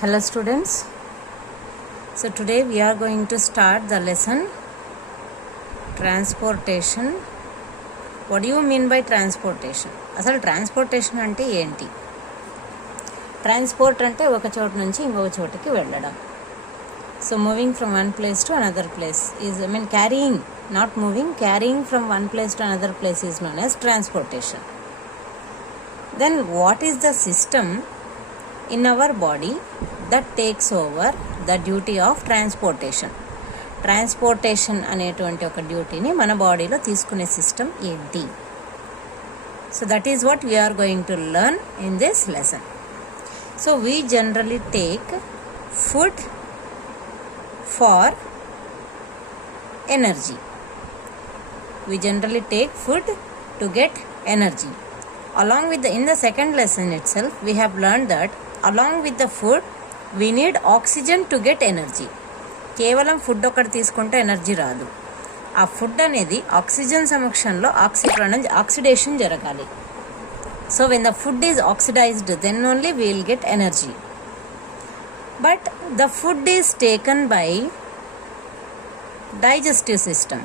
Hello students. So today we are going to start the lesson transportation. What do you mean by transportation? అసలు ట్రాన్స్పోర్టేషన్ అంటే ఏంటి? ట్రాన్స్పోర్ట్ అంటే ఒక చోటు నుంచి ఇంకొక చోటుకి వెళ్ళడం. So moving from one place to another place is carrying, not moving, carrying from one place to another place is known as transportation. Then what is the system in our body that takes over the duty of transportation? Transportation అనేటువంటి ఒక డ్యూటీని మన బాడీలో తీసుకునే system ఏంటి? So that is what we are going to learn in this lesson. So we generally take food for energy. We generally take food to get energy. Along with in the second lesson itself, we have learned that along with the food, we need oxygen to get energy. కేవలం ఫుడ్ ఒకటి తీసుకుంటే ఎనర్జీ రాదు. ఆ ఫుడ్ అనేది ఆక్సిజన్ సమక్షంలో oxidation జరగాలి. So when the food is oxidized, then only we will get energy. But the food is taken by digestive system.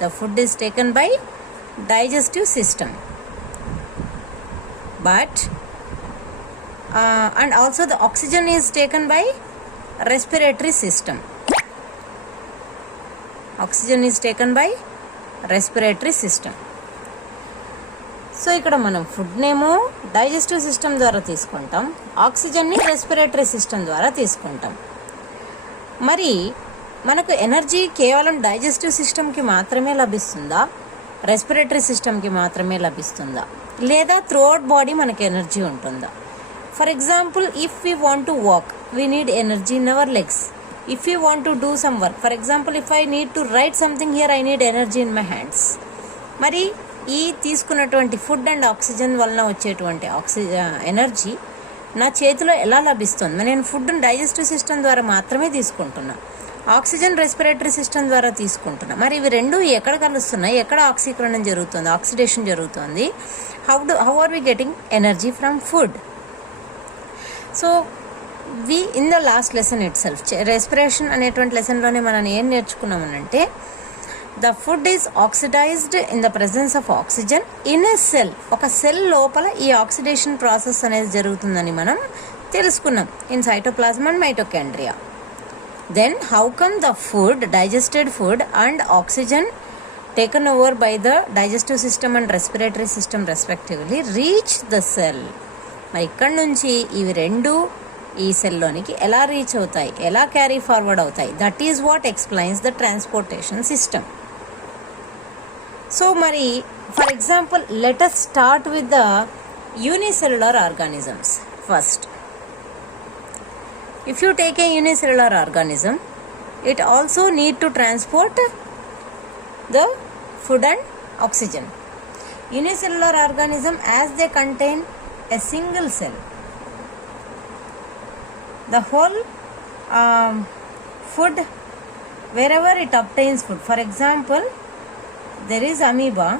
The food is taken by digestive system. But and also the oxygen is taken by respiratory system. Oxygen is taken by respiratory system. So ఇక్కడ మనం ఫుడ్నేమో digestive system ద్వారా తీసుకుంటాం, ఆక్సిజన్ని respiratory system ద్వారా తీసుకుంటాం. మరి మనకు ఎనర్జీ కేవలం డైజెస్టివ్ సిస్టమ్కి మాత్రమే లభిస్తుందా, రెస్పిరేటరీ సిస్టమ్కి మాత్రమే లభిస్తుందా, లేదా త్రూఅవుట్ బాడీ మనకు ఎనర్జీ ఉంటుందా? For example, if we want to walk, we need energy in our legs. If you want to do some work, for example if I need to write something here, I need energy in my hands. మరి ఈ తీసుకున్నటువంటి food and oxygen వలన వచ్చేటువంటి ఎనర్జీ నా చేతిలో ఎలా లభిస్తుంది? నేను ఫుడ్ డైజెస్టివ్ సిస్టమ్ ద్వారా మాత్రమే తీసుకుంటున్నా, ఆక్సిజన్ రెస్పిరేటరీ సిస్టమ్ ద్వారా తీసుకుంటున్నా. మరి ఇవి రెండు ఎక్కడ కలుస్తున్నాయి? ఎక్కడ ఆక్సీకరణం జరుగుతుంది, ఆక్సిడేషన్ జరుగుతుంది? How are we getting energy from food? So we in the last lesson itself, respiration అనేటువంటి లెసన్లోనే మనం ఏం నేర్చుకున్నామనంటే, the food is oxidised in the presence of oxygen in a cell. ఒక సెల్ లోపల ఈ ఆక్సిడేషన్ ప్రాసెస్ అనేది జరుగుతుందని మనం తెలుసుకున్నాం, in cytoplasm and mitochondria. Then how come the food, digested food and oxygen taken over by the digestive system and respiratory system respectively reach the cell? మరి ఇక్కడ నుంచి ఇవి రెండు ఈ సెల్లోనికి ఎలా రీచ్ అవుతాయి, ఎలా క్యారీ ఫార్వర్డ్ అవుతాయి? That is what explains the transportation system. So మరి for example let us start with the unicellular organisms first. If you take a unicellular organism, it also need to transport the food and oxygen. Unicellular organism, as they contain a single cell, the whole food, wherever it obtains food, for example, there is amoeba,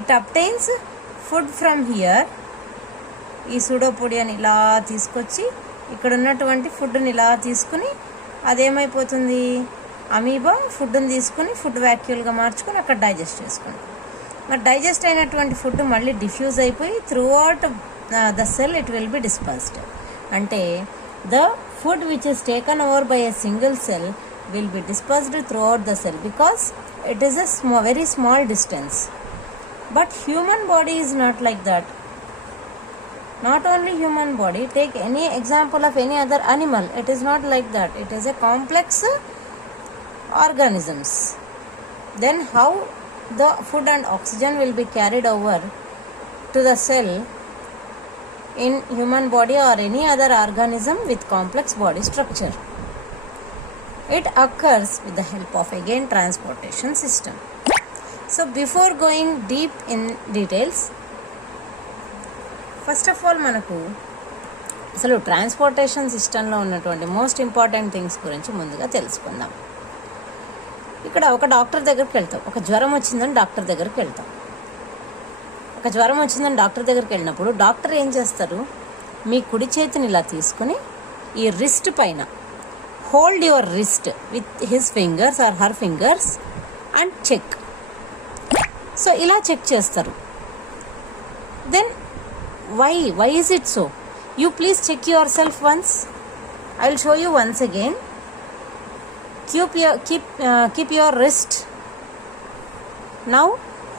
it obtains food from here. ఈ సూడోపోడియాని ఇలా తీసుకొచ్చి ఇక్కడ ఉన్నటువంటి ఫుడ్ని ఇలా తీసుకుని అదేమైపోతుంది, అమీబా ఫుడ్ని తీసుకుని ఫుడ్ వ్యాక్యూల్గా మార్చుకొని అక్కడ డైజెస్ట్ చేసుకుంటాం. మరి డైజెస్ట్ అయినటువంటి ఫుడ్ మళ్ళీ డిఫ్యూజ్ అయిపోయి throughout the cell it will be dispersed. అంటే the food which is taken over by a single cell will be dispersed throughout the cell because it is a very small distance. But human body is not like that. Not only human body, take any example of any other animal, it is not like that. It is a complex organisms. Then how the food and oxygen will be carried over to the cell in human body or any other organism with complex body structure? It occurs with the help of again transportation system. So before going deep in details, first of all మనకు అసలు ట్రాన్స్పోర్టేషన్ సిస్టంలో ఉన్నటువంటి most important things గురించి ముందుగా తెలుసుకుందాం. ఇక్కడ ఒక డాక్టర్ దగ్గరికి వెళ్తాం, ఒక జ్వరం వచ్చిందని డాక్టర్ దగ్గరికి వెళ్తాం. ఒక జ్వరం వచ్చిందని డాక్టర్ దగ్గరికి వెళ్ళినప్పుడు డాక్టర్ ఏం చేస్తారు, మీ కుడి చేతిని ఇలా తీసుకుని ఈ రిస్ట్ పైన hold your wrist with his fingers or her fingers and check. So ఇలా చెక్ చేస్తారు. Then why is it so? You please check yourself once. I will show you once again. Keep your wrist. Now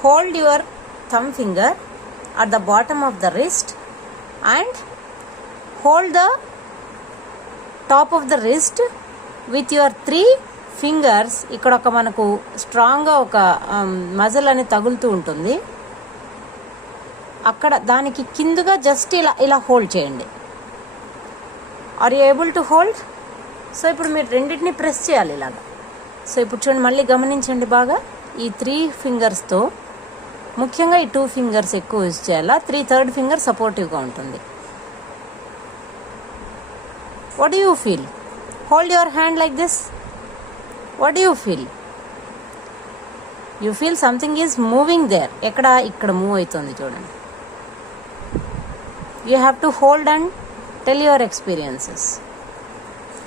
hold your thumb finger at the bottom of the wrist and hold the top of the wrist with your 3 fingers. ఇక్కడ ఒక మనకు స్ట్రాంగ్గా ఒక మజిల్ అని తగులుతూ ఉంటుంది. అక్కడ దానికి కిందుగా జస్ట్ ఇలా హోల్డ్ చేయండి. Are you able to hold? So ఇప్పుడు మీరు రెండింటిని ప్రెస్ చేయాలి ఇలాగా. సో ఇప్పుడు చూడండి, మళ్ళీ గమనించండి బాగా. ఈ 3 ఫింగర్స్తో ముఖ్యంగా ఈ 2 ఫింగర్స్ ఎక్కువ యూజ్ చేయాలా. 3rd ఫింగర్ సపోర్టివ్గా ఉంటుంది. What do you feel? Hold your hand like this. What do you feel? You feel something is moving there. ఇక్కడ మూవ్ అవుతుంది చూడండి. You have to hold and tell your experiences.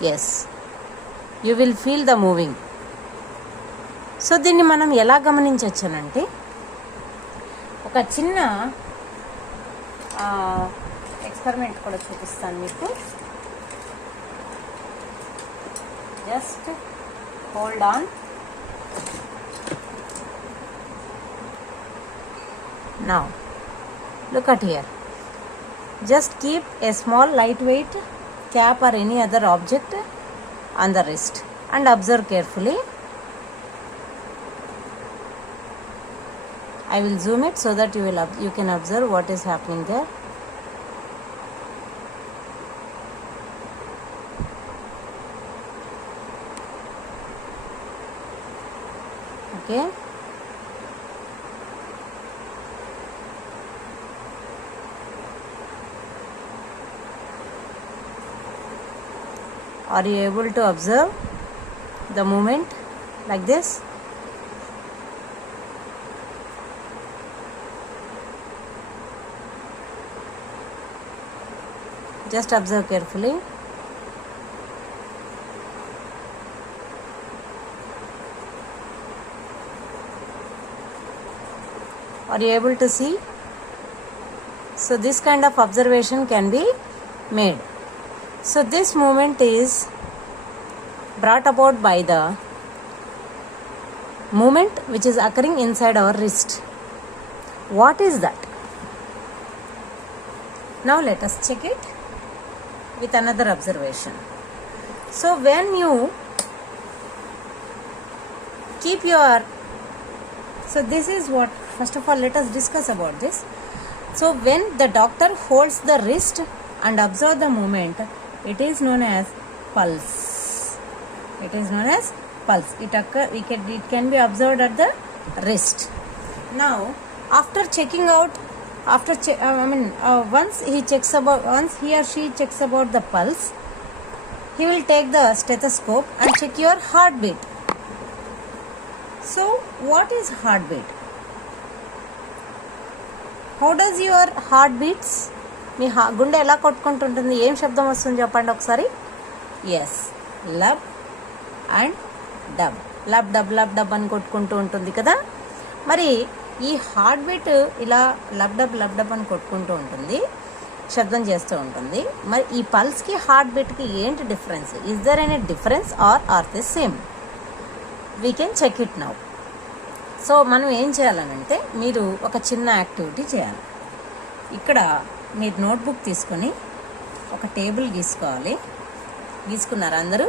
Yes, you will feel the moving. So దీన్ని మనం ఎలా గమనించవచ్చునంటే, ఒక చిన్న ఎక్స్పెరిమెంట్ కూడా చూపిస్తాను మీకు. Just hold on. Now look at here. Just keep a small lightweight cap or any other object on the wrist and observe carefully. I will zoom it so that you can observe what is happening there. Okay. Are you able to observe the movement like this? Just observe carefully. Are you able to see? So this kind of observation can be made. So this movement is brought about by the movement which is occurring inside our wrist. What is that? Now let us check it with another observation. So when you keep your, so this is what, first of all let us discuss about this. So when the doctor holds the wrist and observe the movement, it is known as pulse. It is known as pulse. It can be observed at the wrist. Now, after checking out, once he or she checks about the pulse, he will take the stethoscope and check your heartbeat. So, what is heartbeat? How does your heart beats? మీ గుండె ఎలా కొట్టుకుంటుంటుంది? ఏం శబ్దం వస్తుంది చెప్పండి ఒకసారి. Yes, lub and dub. Lub dub lub dub అని కొట్టుకుంటూ ఉంటుంది కదా. మరి ఈ హార్ట్ బీట్ ఇలా లబ్ డబ్ అని కొట్టుకుంటూ ఉంటుంది, శబ్దం చేస్తూ ఉంటుంది. మరి ఈ పల్స్కి హార్ట్ బీట్కి ఏంటి difference? Is there any difference or the same? We can check it now. So మనం ఏం చేయాలనంటే, మీరు ఒక చిన్న యాక్టివిటీ చేయాలి. ఇక్కడ మీరు నోట్బుక్ తీసుకొని ఒక టేబుల్ గీసుకోవాలి. గీసుకున్నారా అందరూ?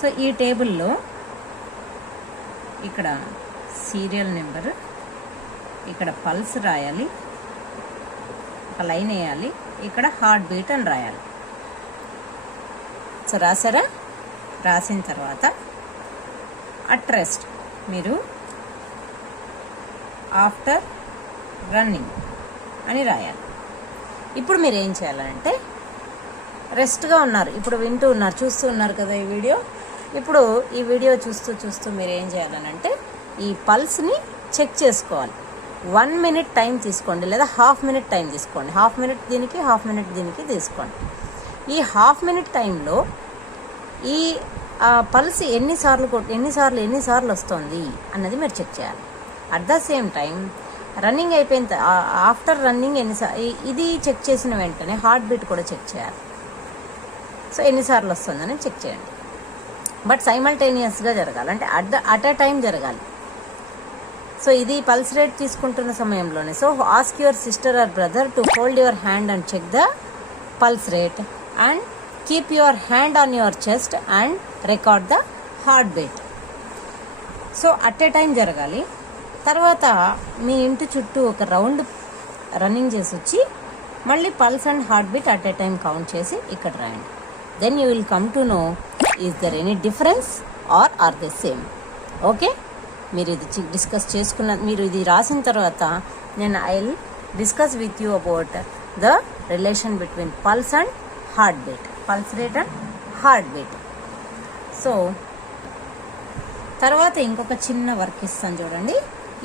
సో ఈ టేబుల్లో ఇక్కడ సీరియల్ నెంబర్, ఇక్కడ పల్స్ రాయాలి, ఒక లైన్ వేయాలి, ఇక్కడ హార్ట్ బీట్ అని రాయాలి. సో రాసారా? రాసిన తర్వాత అట్ రెస్ట్ మీరు ఆఫ్టర్ రన్నింగ్ అని రాయాలి. ఇప్పుడు మీరు ఏం చేయాలంటే, రెస్ట్గా ఉన్నారు, ఇప్పుడు వింటూ ఉన్నారు, చూస్తూ ఉన్నారు కదా ఈ వీడియో. ఇప్పుడు ఈ వీడియో చూస్తూ మీరు ఏం చేయాలనంటే, ఈ పల్స్ని చెక్ చేసుకోవాలి. 1 minute టైం తీసుకోండి, లేదా హాఫ్ మినిట్ టైం తీసుకోండి. హాఫ్ మినిట్ దీనికి, హాఫ్ మినిట్ దీనికి తీసుకోండి. ఈ హాఫ్ మినిట్ టైంలో ఈ పల్స్ ఎన్నిసార్లు వస్తుంది అన్నది మీరు చెక్ చేయాలి. At the same time running అయిపోయిన ఆఫ్టర్ రన్నింగ్ ఇది చెక్ చేసిన వెంటనే హార్ట్ బీట్ కూడా చెక్ చేయాలి. సో ఎన్నిసార్లు వస్తుందని చెక్ చేయండి. బట్ సైమల్టేనియస్గా జరగాలి, అంటే అట్ అ టైం జరగాలి. సో ఇది పల్స్ రేట్ తీసుకుంటున్న సమయంలోనే. So ask your sister or brother to hold your hand and check the pulse rate and keep your hand on your chest and record the heart beat. So at a time జరగాలి. తర్వాత మీ ఇంటి చుట్టూ ఒక round running చేసి వచ్చి మళ్ళీ pulse and heart beat at a time count చేసి ఇక్కడ రాయండి. Then you will come to know is there any difference or they same. Okay, మీరు ఇది డిస్కస్ మీరు ఇది రాసిన తర్వాత నేను I will discuss with you about the relation between pulse and heart beat, pulse rate and heart beat. So తర్వాత ఇంకొక చిన్న వర్క్ ఇస్తాను చూడండి.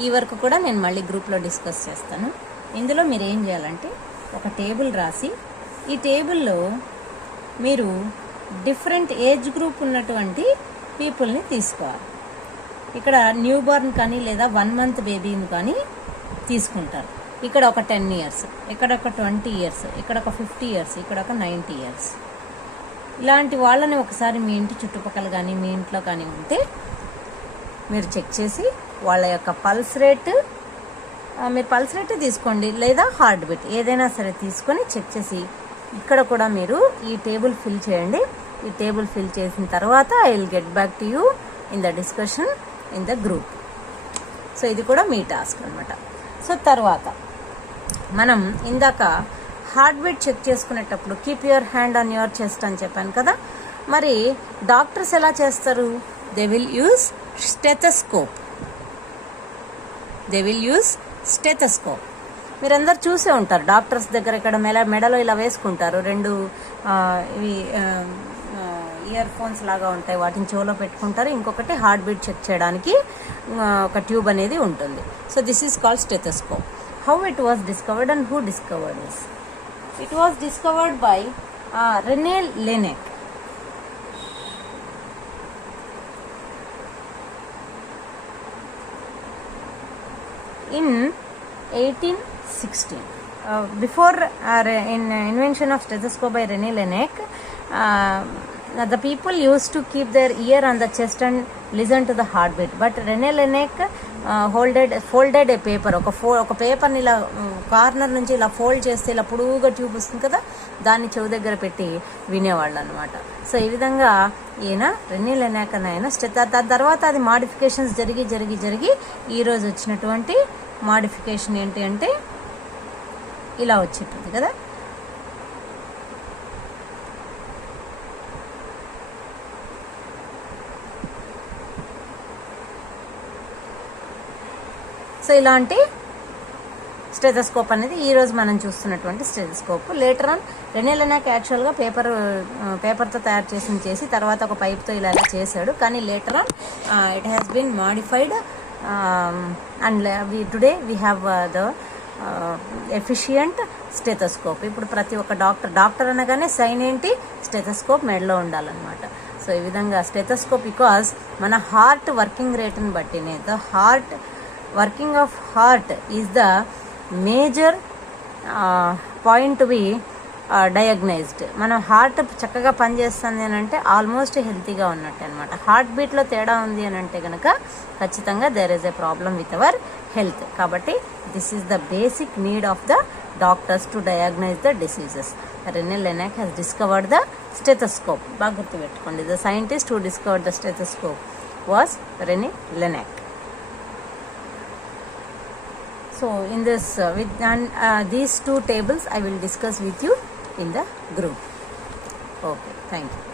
ఈ వర్క్ కూడా నేను మళ్ళీ గ్రూప్లో డిస్కస్ చేస్తాను. ఇందులో మీరు ఏం చేయాలంటే ఒక టేబుల్ రాసి ఈ టేబుల్లో మీరు డిఫరెంట్ ఏజ్ గ్రూప్ ఉన్నటువంటి పీపుల్ని తీసుకోవాలి. ఇక్కడ న్యూ బార్న్ కానీ లేదా 1 month బేబీని కానీ తీసుకుంటారు. ఇక్కడ ఒక 10 years, ఇక్కడ ఒక 20 years, ఇక్కడ ఒక 50 years, ఇక్కడ ఒక 90 years. ఇలాంటి వాళ్ళని ఒకసారి మీ ఇంటి చుట్టుపక్కల కానీ మీ ఇంట్లో కానీ ఉంటే మీరు చెక్ చేసి వాళ్ళ యొక్క పల్స్ రేట్, మీరు పల్స్ రేట్ తీసుకోండి లేదా హార్ట్ బీట్ ఏదైనా సరే తీసుకొని చెక్ చేసి ఇక్కడ కూడా మీరు ఈ టేబుల్ ఫిల్ చేయండి. ఈ టేబుల్ ఫిల్ చేసిన తర్వాత I will get back to you in the discussion in the group. So ఇది కూడా మీ టాస్క్ అనమాట. సో తర్వాత మనం ఇందాక హార్ట్ బీట్ చెక్ చేసుకునేటప్పుడు keep your hand on your chest అని చెప్పాను కదా. మరి డాక్టర్స్ ఎలా చేస్తారు? They will use stethoscope. మీరందరు చూసే ఉంటారు డాక్టర్స్ దగ్గర. ఇక్కడ మెడలో ఇలా వేసుకుంటారు, 2 ఇవి ఇయర్ ఫోన్స్ లాగా ఉంటాయి, వాటిని చెవులో పెట్టుకుంటారు. ఇంకొకటి హార్ట్ బీట్ చెక్ చేయడానికి ఒక ట్యూబ్ అనేది ఉంటుంది. So this is called stethoscope. How it was discovered and who discovered this? It was discovered by Rene Laennec. In 1816, before invention of stethoscope by René Laennec, the people used to keep their ear on the chest and listen to the heartbeat. But René Laennec folded a paper. ఒక పేపర్ని ఇలా కార్నర్ నుంచి ఇలా ఫోల్డ్ చేస్తే ఇలా పొడుగుగా ట్యూబ్ వస్తుంది కదా, దాన్ని చెవు దగ్గర పెట్టి వినేవాళ్ళు అనమాట. సో ఈ విధంగా ఈయన రెనే లెనాక్ అని ఆయన తర్వాత అది మాడిఫికేషన్స్ జరిగి ఈరోజు వచ్చినటువంటి మాడిఫికేషన్ ఏంటి అంటే ఇలా వచ్చేటుంది కదా. సో ఇలాంటి స్టెథోస్కోప్ అనేది ఈరోజు మనం చూస్తున్నటువంటి స్టెథోస్కోప్. లేటర్ ఆన్ రెనే లెనాక్ యాక్చువల్గా పేపర్తో తయారు చేసి తర్వాత ఒక పైప్తో ఇలా చేశాడు. కానీ later on it has been modified and today we have the efficient stethoscope. ఇప్పుడు ప్రతి ఒక్క డాక్టర్ అనగానే సైన్ ఏంటి? స్టెథోస్కోప్ మెడలో ఉండాలన్నమాట. సో ఈ విధంగా స్టెథోస్కోప్ బికాజ్ మన హార్ట్ వర్కింగ్ రేట్ని బట్టినే working of heart is the major point to be diagnosed. మన హార్ట్ చక్కగా పనిచేస్తుంది అని అంటే ఆల్మోస్ట్ హెల్తీగా ఉన్నట్టు అనమాట. హార్ట్ బీట్లో తేడా ఉంది అని అంటే కనుక ఖచ్చితంగా there is a problem with our health. కాబట్టి this is the basic need of the doctors to diagnose the diseases. Rene Laennec has discovered the stethoscope. బాగా గుర్తుపెట్టుకోండి, the scientist who discovered the stethoscope was Rene Laennec. So in this these 2 tables I will discuss with you in the group. Okay, thank you.